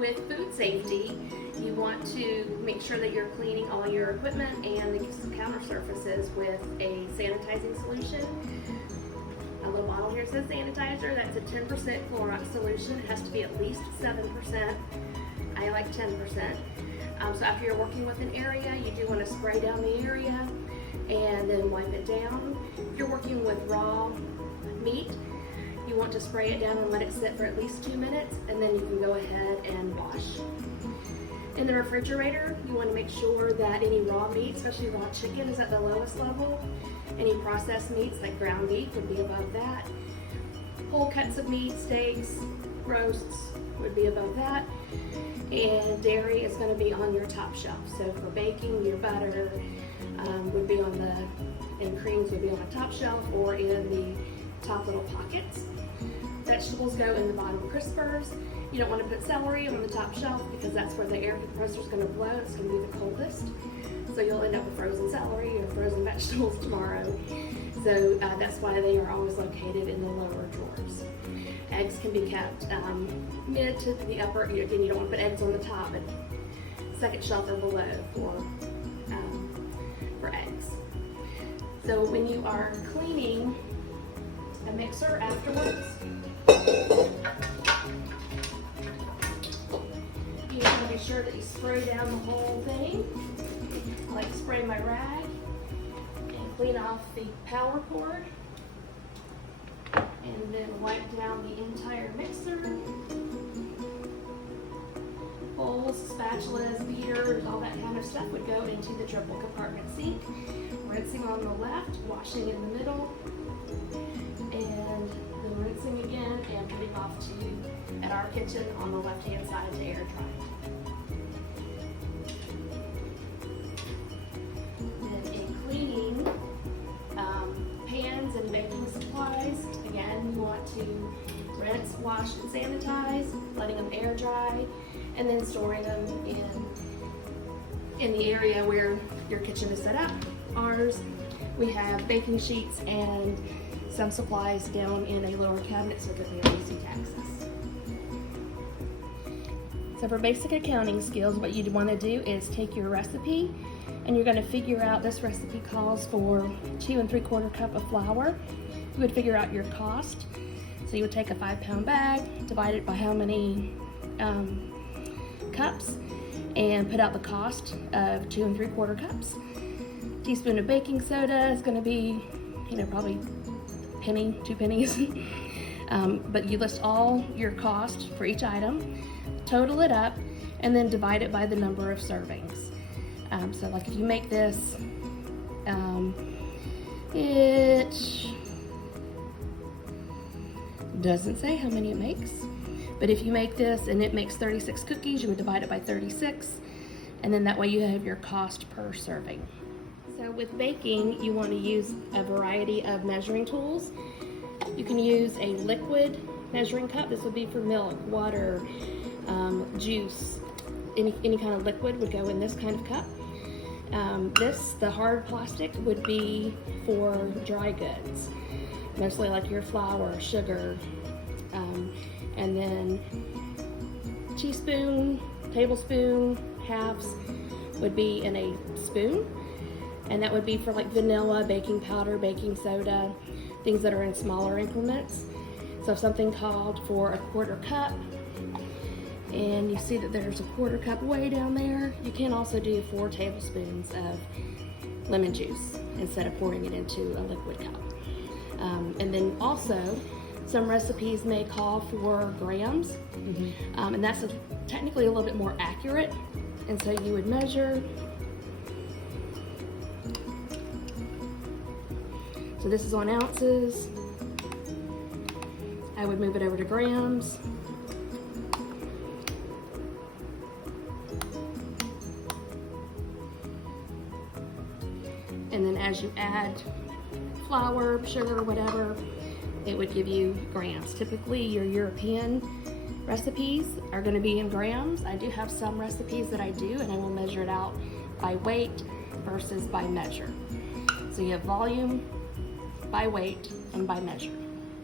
with food safety, you want to make sure that you're cleaning all your equipment and the counter surfaces with a sanitizing solution. A little bottle here says sanitizer. That's a 10% Clorox solution. It has to be at least 7%. I like 10%. So after you're working with an area, you do want to spray down the area and then wipe it down. If you're working with raw meat, you want to spray it down and let it sit for at least 2 minutes, and then you can go ahead and wash. In the refrigerator, you want to make sure that any raw meat, especially raw chicken, is at the lowest level. Any processed meats like ground beef would be above that. Whole cuts of meat, steaks, roasts would be above that. And dairy is going to be on your top shelf. So for baking, your butter would be on the, and creams would be on the top shelf or in the top little pockets. Vegetables go in the bottom crispers. You don't want to put celery on the top shelf because that's where the air compressor is going to blow. It's going to be the coldest. So you'll end up with frozen celery or frozen vegetables tomorrow. So that's why they are always located in the lower drawers. Eggs can be kept mid to the upper. Again, you don't want to put eggs on the top, but second shelf or below for eggs. So when you are cleaning a mixer afterwards, you want to be sure that you spray down the whole thing. I like to spray my rag and clean off the power cord, and then wipe down the entire mixer. Bowls, spatulas, beaters, all that kind of stuff would go into the triple compartment sink. Rinsing on the left, washing in the middle, and then rinsing again and putting off to, at our kitchen on the left-hand side, to air dry. Then in cleaning pans and baking supplies, again, you want to rinse, wash, and sanitize, letting them air dry, and then storing them in the area where your kitchen is set up. Ours, we have baking sheets and some supplies down in a lower cabinet so that they have easy to access. So for basic accounting skills, what you'd want to do is take your recipe, and you're going to figure out, this recipe calls for 2 3/4 cup of flour. You would figure out your cost. So you would take a 5-pound bag, divide it by how many cups, and put out the cost of 2 3/4 cups. Teaspoon of baking soda is going to be, probably a penny, 2 pennies. But you list all your cost for each item, total it up, and then divide it by the number of servings. So like if you make this, it doesn't say how many it makes, but if you make this and it makes 36 cookies, you would divide it by 36, and then that way you have your cost per serving. So with baking, you want to use a variety of measuring tools. You can use a liquid measuring cup. This would be for milk, water, juice, any kind of liquid would go in this kind of cup. The hard plastic would be for dry goods, mostly like your flour, sugar, and then teaspoon, tablespoon, halves would be in a spoon, and that would be for like vanilla, baking powder, baking soda, things that are in smaller increments. So if something called for a 1/4 cup, and you see that there's a 1/4 cup way down there, you can also do 4 tablespoons of lemon juice instead of pouring it into a liquid cup. And then also, some recipes may call for grams, and that's technically a little bit more accurate. And so you would measure. So this is on ounces. I would move it over to grams. And then as you add flour, sugar, whatever, it would give you grams. Typically your European recipes are going to be in grams. I do have some recipes that I do, and I will measure it out by weight versus by measure. So you have volume, by weight, and by measure.